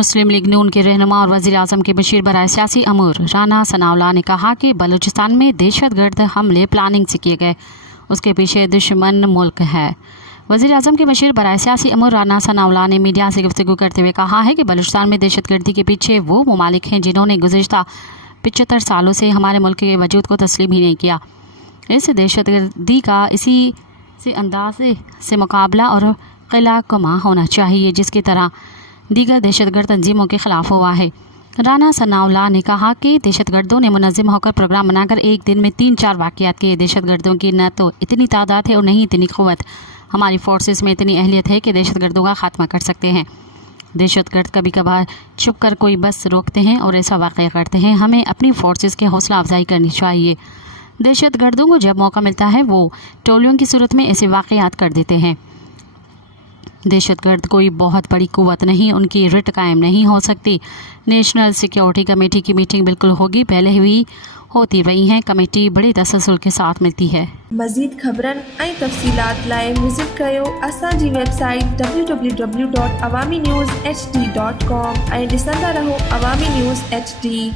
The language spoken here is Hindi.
मुस्लिम लीग नून के रहनुमा और वज़ीर आज़म के बशीर बराए सियासी अमूर राना सनाउल्लाह ने कहा कि बलूचिस्तान में दहशतगर्द हमले प्लानिंग से किए गए, उसके पीछे दुश्मन मुल्क है। वज़ीर आज़म के बशीर बराए सियासी अमूर राना सनाउल्लाह ने मीडिया से गुफ्तगू करते हुए कहा है कि बलूचिस्तान में दहशतगर्दी के पीछे वो ममालिक हैं जिन्होंने गुज़िश्ता 75 सालों से हमारे मुल्क के वजूद को तस्लीम ही नहीं किया। इस दहशतगर्दी का इसी से अंदाज़े से मुकाबला और क़िला कुमा होना चाहिए जिसकी तरह दीगर दहशतगर्द तंजीमों के ख़िलाफ़ हुआ है। राना सनाउल्लाह ने कहा कि दहशतगर्दों ने मुनज़्ज़म होकर प्रोग्राम बनाकर एक दिन में 3-4 वाक़यात किए। दहशतगर्दों की न तो इतनी तादाद है और नहीं इतनी क़ुव्वत। हमारी फोर्सेस में इतनी अहलियत है कि दहशतगर्दों का खात्मा कर सकते हैं। दहशतगर्द कभी कभार छुप कर कोई बस रोकते हैं और ऐसा वाक़या करते हैं। हमें अपनी फोर्सेस की हौसला अफजाई करनी चाहिए। दहशतगर्दों को जब मौका मिलता है वो टोलियों की सूरत में ऐसे वाक़यात कर देते हैं। दहशतगर्द कोई बहुत बड़ी कुव्वत नहीं, उनकी रिट कायम नहीं हो सकती। नेशनल सिक्योरिटी कमेटी की मीटिंग बिल्कुल होगी, पहले भी होती रही हैं। कमेटी बड़े तसलसल के साथ मिलती है। मज़ीद ख़बरन ऐं तफ़सीलात लाइ विज़िट कयो असांजी वेबसाइट www.awamiNewsHD.com ऐं ॾिसंदा रहो अवामी न्यूज़ HD।